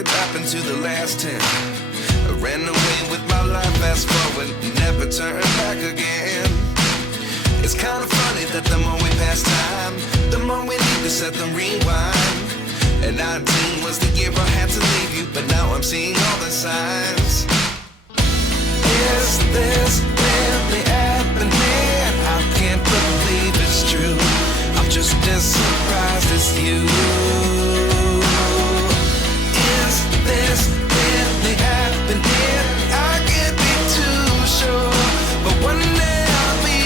could happen to the last 10. I ran away with my life, fast forward, never turn back again. It's kind of funny that the more we pass time, the more we need to set them rewind. And 19 was the year I had to leave you, but now I'm seeing all the signs. Is this really happening? I can't believe it's true. I'm just as surprised as you. Is this really happening? I can't be too sure, but one day I'll be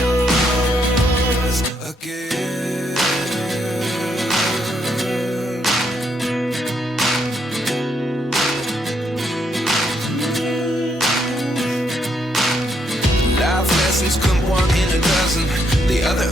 yours again. Life lessons come one in a dozen. The other